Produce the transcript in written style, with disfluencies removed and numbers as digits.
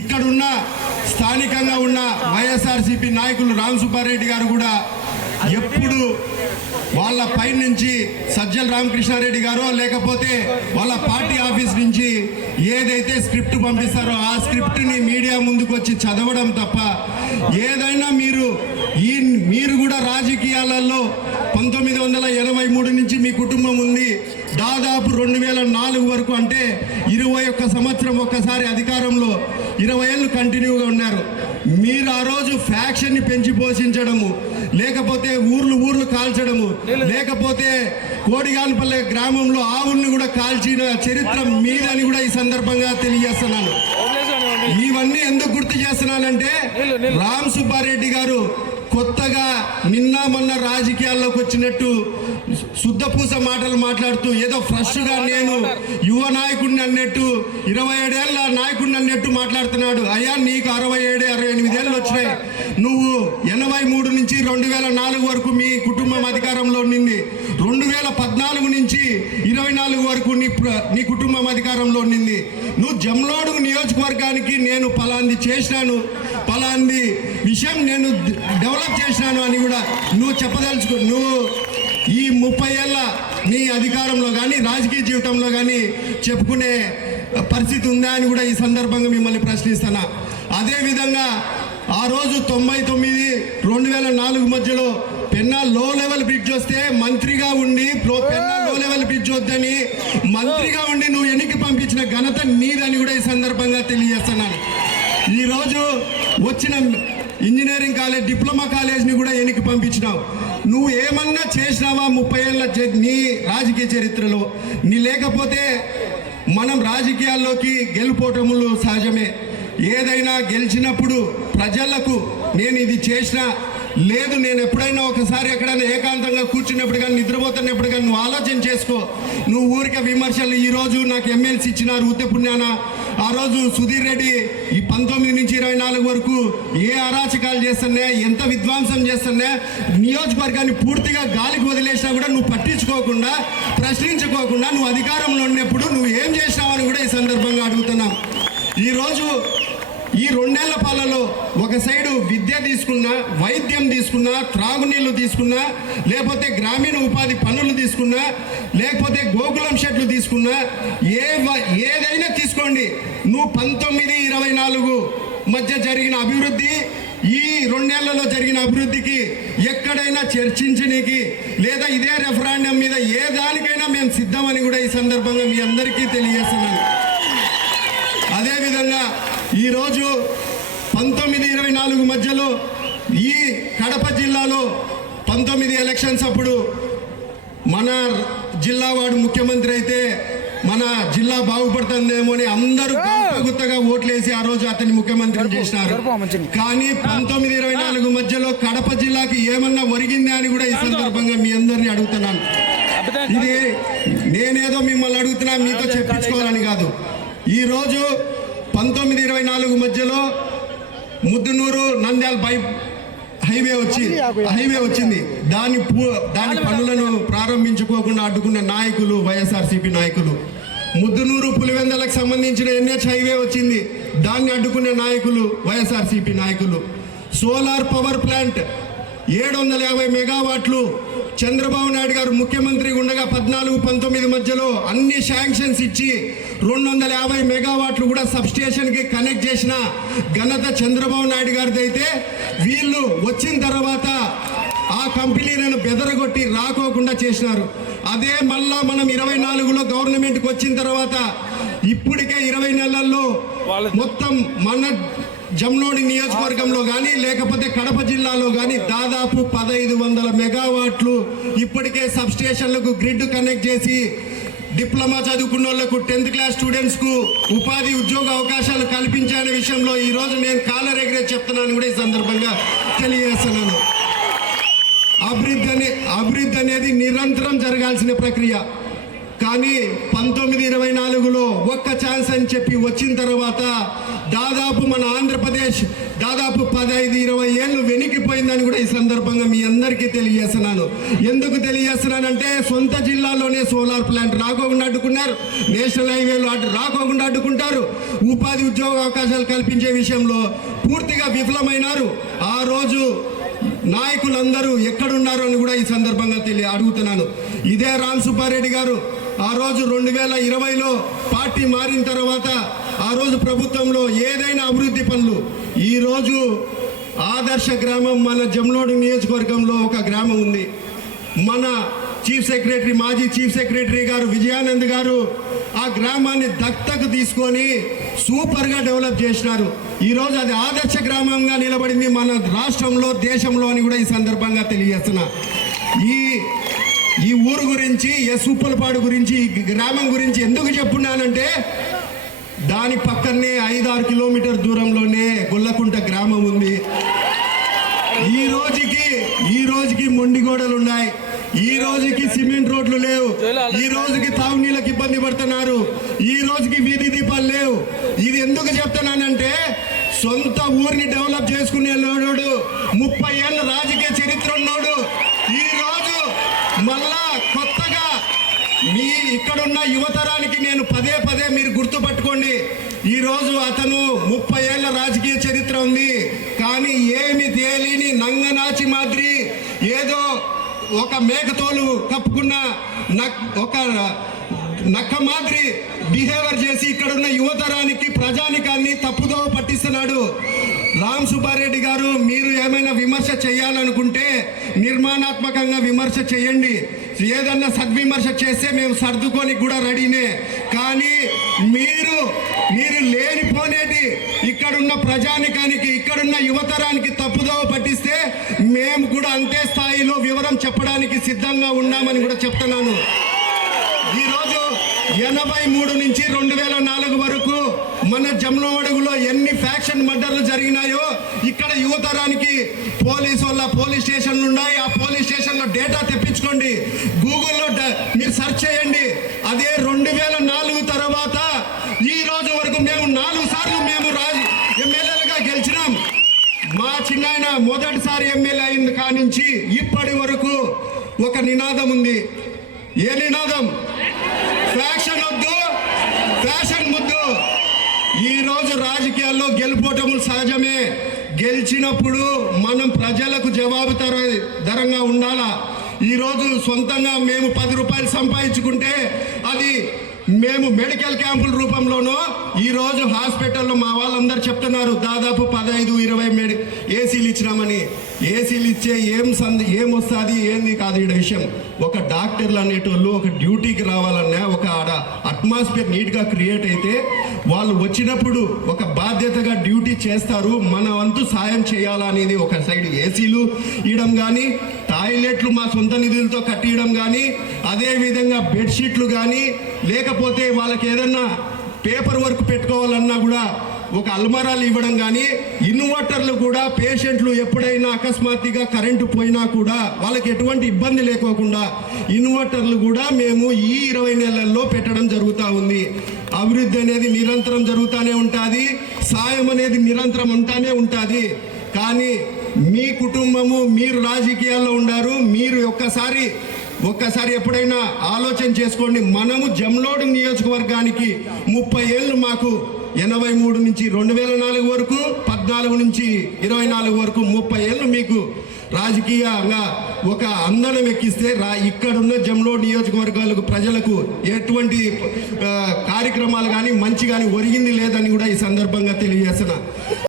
ఇక్కడున్న స్థానికంగా ఉన్న వైఎస్ఆర్సీపీ నాయకులు రామ్ సుబ్బారెడ్డి గారు కూడా ఎప్పుడు వాళ్ళ పై నుంచి సజ్జల రామకృష్ణారెడ్డి గారో లేకపోతే వాళ్ళ పార్టీ ఆఫీస్ నుంచి ఏదైతే స్క్రిప్ట్ పంపిస్తారో ఆ స్క్రిప్ట్ని మీడియా ముందుకు వచ్చి చదవడం తప్ప ఏదైనా మీరు కూడా రాజకీయాలలో 1983 నుంచి మీ కుటుంబం ఉంది, దాదాపు 2004 వరకు అంటే 21 సంవత్సరం ఒక్కసారి అధికారంలో 20 ఏళ్ళు కంటిన్యూగా ఉన్నారు. మీరు ఆ రోజు ఫ్యాక్షన్ని పెంచి పోషించడము, లేకపోతే ఊర్లు కాల్చడము, లేకపోతే కోడిగాల్పల్లె గ్రామంలో ఆవుల్ని కూడా కాల్చిన చరిత్ర మీదని కూడా ఈ సందర్భంగా తెలియజేస్తున్నాను. ఇవన్నీ ఎందుకు గుర్తు చేస్తున్నానంటే రామ్ సుబ్బారెడ్డి గారు కొత్తగా నిన్న మొన్న రాజకీయాల్లోకి వచ్చినట్టు శుద్ధపూస మాటలు మాట్లాడుతూ ఏదో ఫ్రెష్గా నేను యువ నాయకుడిని అన్నట్టు 27 ఏళ్ళ నాయకుడిని అన్నట్టు మాట్లాడుతున్నాడు. అయ్యా నీకు 67, 68 ఏళ్ళు వచ్చినాయి. నువ్వు 83 నుంచి 2004 వరకు మీ కుటుంబం అధికారంలో ఉండింది. 2014 నుంచి 24 వరకు నీ కుటుంబం అధికారంలో ఉండింది. నువ్వు జమ్లోడు నియోజకవర్గానికి నేను పలాంది చేసినాను, పలాంది విషయం నేను డెవలప్ చేసినాను అని కూడా నువ్వు చెప్పదలుచుకో. నువ్వు ఈ 30 ఏళ్ళ నీ అధికారంలో కానీ రాజకీయ జీవితంలో కానీ చెప్పుకునే పరిస్థితి ఉందా అని కూడా ఈ సందర్భంగా మిమ్మల్ని ప్రశ్నిస్తున్నా. అదేవిధంగా ఆ రోజు 99, 2004 మధ్యలో పెన్నా లో లెవెల్ బ్రిడ్జ్ వస్తే మంత్రిగా ఉండి పెన్నా లో లెవెల్ బ్రిడ్జ్ వద్దని మంత్రిగా ఉండి నువ్వు ఎన్నిక పంపించిన ఘనత నీదని కూడా ఈ సందర్భంగా తెలియజేస్తున్నాను. ఈరోజు వచ్చిన ఇంజనీరింగ్ కాలేజ్, డిప్లొమా కాలేజ్ని కూడా ఎన్నిక పంపించినావు. నువ్వు ఏమన్నా చేసినావా 30 ఏళ్ళ నీ రాజకీయ చరిత్రలో? నీ లేకపోతే మనం రాజకీయాల్లోకి గెలుపోవటములు సహజమే. ఏదైనా గెలిచినప్పుడు ప్రజలకు నేను ఇది చేసిన లేదు, నేను ఎప్పుడైనా ఒకసారి ఎక్కడైనా ఏకాంతంగా కూర్చున్నప్పుడు కానీ నిద్రపోతున్నప్పుడు కానీ నువ్వు ఆలోచన చేసుకో. నువ్వు ఊరికే విమర్శలు, ఈరోజు నాకు ఎమ్మెల్సీ ఇచ్చినారు ఉత్తపుణ్యాన, ఆ రోజు సుధీర్ రెడ్డి ఈ 19 నుంచి 24 వరకు ఏ అరాచకాలు చేస్తున్నా, ఎంత విధ్వంసం చేస్తున్నా, నియోజకవర్గాన్ని పూర్తిగా గాలికి వదిలేసినా కూడా నువ్వు పట్టించుకోకుండా, ప్రశ్నించుకోకుండా నువ్వు అధికారంలో ఉన్నప్పుడు నువ్వు ఏం చేసినావని కూడా ఈ సందర్భంగా అడుగుతున్నాం. ఈరోజు ఈ 2 ఏళ్ల పాలలో ఒక సైడు విద్య తీసుకున్నా, వైద్యం తీసుకున్నా, త్రాగునీళ్లు తీసుకున్నా, లేకపోతే గ్రామీణ ఉపాధి పనులు తీసుకున్నా, లేకపోతే గోకులం షెడ్లు తీసుకున్నా, ఏదైనా తీసుకోండి, నువ్వు 19, 24 మధ్య జరిగిన అభివృద్ధి, ఈ 2 ఏళ్లలో జరిగిన అభివృద్ధికి ఎక్కడైనా చర్చించనీకి లేదా ఇదే రెఫరెండం మీద ఏ దానికైనా మేము సిద్ధమని కూడా ఈ సందర్భంగా మీ అందరికీ తెలియజేస్తున్నాను. అదేవిధంగా ఈరోజు 19, 24 మధ్యలో ఈ కడప జిల్లాలో 19 ఎలక్షన్స్ అప్పుడు మన జిల్లా వాడు ముఖ్యమంత్రి అయితే మన జిల్లా బాగుపడుతుందేమో అని అందరూ గుత్తగా ఓట్లేసి ఆ రోజు అతన్ని ముఖ్యమంత్రి చేసినారు. కానీ 19, 24 మధ్యలో కడప జిల్లాకి ఏమన్నా ఒరిగిందా అని కూడా ఈ సందర్భంగా మీ అందరినీ అడుగుతున్నాను. ఇది నేనేదో మిమ్మల్ని అడుగుతున్నా మీతో చెప్పించుకోవాలని కాదు. ఈరోజు 19, 24 మధ్యలో ముద్దునూరు నంద్యాల హైవే వచ్చింది. దాని పనులను ప్రారంభించుకోకుండా అడ్డుకున్న నాయకులు వైఎస్ఆర్సీపీ నాయకులు. ముద్దునూరు పులివెందలకు సంబంధించిన NH హైవే వచ్చింది, దాన్ని అడ్డుకునే నాయకులు వైఎస్ఆర్సీపీ నాయకులు. సోలార్ పవర్ ప్లాంట్ 750 మెగావాట్లు చంద్రబాబు నాయుడు గారు ముఖ్యమంత్రి ఉండగా 14, 19 మధ్యలో అన్ని శాంక్షన్స్ ఇచ్చి 250 మెగావాట్లు కూడా సబ్స్టేషన్కి కనెక్ట్ చేసిన ఘనత చంద్రబాబు నాయుడు గారిది అయితే, వీళ్ళు వచ్చిన తర్వాత ఆ కంపెనీలను బెదరగొట్టి రాకోకుండా చేసినారు. అదే మళ్ళా మనం 24లో గవర్నమెంట్కి వచ్చిన తర్వాత ఇప్పటికే 20 నెలల్లో మొత్తం మన జమ్లోని నియోజకవర్గంలో కానీ లేకపోతే కడప జిల్లాలో కానీ దాదాపు 1500 మెగావాట్లు ఇప్పటికే సబ్స్టేషన్లకు గ్రిడ్ కనెక్ట్ చేసి డిప్లొమా చదువుకున్న వాళ్ళకు 10th క్లాస్ స్టూడెంట్స్కు ఉపాధి ఉద్యోగ అవకాశాలు కల్పించే విషయంలో ఈరోజు నేను కాలర్ ఎగిరే చెప్తున్నాను కూడా ఈ సందర్భంగా తెలియజేస్తున్నాను. అభివృద్ధి అనేది నిరంతరం జరగాల్సిన ప్రక్రియ. కానీ 19, 24లో ఒక్క ఛాన్స్ అని చెప్పి వచ్చిన తర్వాత దాదాపు మన ఆంధ్రప్రదేశ్ దాదాపు 15-20 ఏళ్ళు వెనికిపోయిందని కూడా ఈ సందర్భంగా మీ అందరికీ తెలియజేస్తున్నాను. ఎందుకు తెలియజేస్తున్నానంటే సొంత జిల్లాలోనే సోలార్ ప్లాంట్ రాకోకుండా అడ్డుకున్నారు, నేషనల్ హైవేలు రాకోకుండా అడ్డుకుంటారు, ఉపాధి ఉద్యోగ అవకాశాలు కల్పించే విషయంలో పూర్తిగా విఫలమైనారు. ఆ రోజు నాయకులందరూ ఎక్కడున్నారు అని కూడా ఈ సందర్భంగా అడుగుతున్నాను. ఇదే రామ్ సుబ్బారెడ్డి గారు ఆ రోజు 2020లో పార్టీ మారిన తర్వాత ఆ రోజు ప్రభుత్వంలో ఏదైనా అభివృద్ధి పనులు, ఈరోజు ఆదర్శ గ్రామం మన జమ్లోడు నియోజకవర్గంలో ఒక గ్రామం ఉంది. మన చీఫ్ సెక్రటరీ మాజీ చీఫ్ సెక్రటరీ గారు విజయానంద్ గారు ఆ గ్రామాన్ని దత్తకు తీసుకొని సూపర్గా డెవలప్ చేసినారు. ఈరోజు అది ఆదర్శ గ్రామంగా నిలబడింది మన రాష్ట్రంలో, దేశంలో అని కూడా ఈ సందర్భంగా తెలియజేస్తున్నా. ఈ ఊరు గురించి, ఉప్పలపాడు గురించి, ఈ గ్రామం గురించి ఎందుకు చెప్పున్నానంటే దాని పక్కనే 5-6 కిలోమీటర్ దూరంలోనే గొల్లకుంట గ్రామం ఉంది. ఈ రోజుకి మొండిగోడలు ఉన్నాయి, ఈ రోజుకి సిమెంట్ రోడ్లు లేవు, ఈ రోజుకి తాగునీళ్ళకి ఇబ్బంది పడుతున్నారు, ఈ రోజుకి వీధి దీపాలు లేవు. ఇది ఎందుకు చెప్తున్నానంటే సొంత ఊరిని డెవలప్ చేసుకునే లోడు, 30 ఏళ్ళ రాజకీయ చరిత్ర ఉన్నోడు ఈ రోజు మళ్ళా కొత్తగా మీ ఇక్కడున్న యువతరానికి నేను పదే మీరు గుర్తుపట్టుకోండి. ఈ రోజు అతను 30 ఏళ్ళ రాజకీయ చరిత్ర ఉంది, కానీ ఏమి తేలిని నంగనాచి మాదిరి ఏదో ఒక మేకతోలు కప్పుకున్న ఒక నక్క మాదిరి బిహేవియర్ చేసి ఇక్కడున్న యువతరానికి, ప్రజానికాన్ని తప్పుదోవ పట్టిస్తున్నాడు. రామ్ సుబ్బారెడ్డి గారు, మీరు ఏమైనా విమర్శ చేయాలనుకుంటే నిర్మాణాత్మకంగా విమర్శ చేయండి, ఏదన్నా సద్విమర్శ చేస్తే మేము సర్దుకొని కూడా రెడీనే. కానీ మీరు లేనిపోనేది ఇక్కడున్న ప్రజానికానికి, ఇక్కడున్న యువతరానికి తప్పుదోవ పట్టిస్తే మేము కూడా అంతే స్థాయిలో వివరం చెప్పడానికి సిద్ధంగా ఉన్నామని కూడా చెప్తున్నాను. ఈరోజు 83 నుంచి 2004 వరకు మన జమ్లమడుగులో ఎన్ని ఫ్యాక్షన్ మర్డర్లు జరిగినాయో ఇక్కడ యువతరానికి పోలీస్ స్టేషన్లు ఉన్నాయి. ఆ పోలీస్ స్టేషన్లో డేటా తెప్పించుకోండి, గూగుల్లో మీరు సెర్చ్ చేయండి. అదే 2004 తర్వాత ఈ రోజు వరకు మేము 4 సార్లు మేము ఎమ్మెల్యేలుగా గెలిచినాం. మా చిన్నాయన మొదటిసారి ఎమ్మెల్యే అయింది కానించి ఇప్పటి వరకు ఒక నినాదం ఉంది. ఏ నినాదం? ఫ్యాక్షన్ వద్దు, ఫ్యాషన్ ముద్దు. ఈరోజు రాజకీయాల్లో గెలుపోటములు సహజమే. గెలిచినప్పుడు మనం ప్రజలకు జవాబుదారంగా ఉండాలా. ఈరోజు సొంతంగా మేము 10 రూపాయలు సంపాదించుకుంటే అది మేము మెడికల్ క్యాంపుల రూపంలోనో, ఈరోజు హాస్పిటల్లో మా వాళ్ళందరూ చెప్తున్నారు దాదాపు 15-20 ఏసీలు ఇచ్చినామని. ఏసీలు ఇచ్చే ఏం వస్తుంది ఏంది కాదు ఈ విషయం. ఒక డాక్టర్లు అనేటోళ్ళు ఒక డ్యూటీకి రావాలన్నా ఒక అట్మాస్ఫియర్ నీట్గా క్రియేట్ అయితే వాళ్ళు వచ్చినప్పుడు ఒక బాధ్యతగా డ్యూటీ చేస్తారు. మన వంతు సాయం చేయాలా అనేది ఒక సైడ్ ఏసీలు ఇవ్వడం కానీ, టాయిలెట్లు మా సొంత నిధులతో కట్టియడం కానీ, అదేవిధంగా బెడ్షీట్లు కానీ, లేకపోతే వాళ్ళకి ఏదన్నా పేపర్ వర్క్ పెట్టుకోవాలన్నా కూడా ఒక అల్మారాలు ఇవ్వడం కానీ, ఇన్వర్టర్లు కూడా పేషెంట్లు ఎప్పుడైనా అకస్మాత్తుగా కరెంటు పోయినా కూడా వాళ్ళకి ఎటువంటి ఇబ్బంది లేకోకుండా ఇన్వర్టర్లు కూడా మేము ఈ 20 నెలల్లో పెట్టడం జరుగుతూ ఉంది. అభివృద్ధి అనేది నిరంతరం జరుగుతూనే ఉంటుంది, సాయం అనేది నిరంతరం ఉంటానే ఉంటుంది. కానీ మీ కుటుంబము, మీరు రాజకీయాల్లో ఉన్నారు, మీరు ఒక్కసారి ఎప్పుడైనా ఆలోచన చేసుకోండి. మనము జమ్లోడు నియోజకవర్గానికి 30 ఏళ్ళు, మాకు 83 నుంచి 2004 వరకు, 14 నుంచి 24 వరకు 30 ఏళ్ళు మీకు రాజకీయంగా ఒక అందనం ఎక్కిస్తే ఇక్కడున్న జమ్లోడు నియోజకవర్గాలకు ప్రజలకు ఎటువంటి కార్యక్రమాలు కానీ మంచి కానీ ఒరిగింది లేదని కూడా ఈ సందర్భంగా తెలియజేస్తున్నా.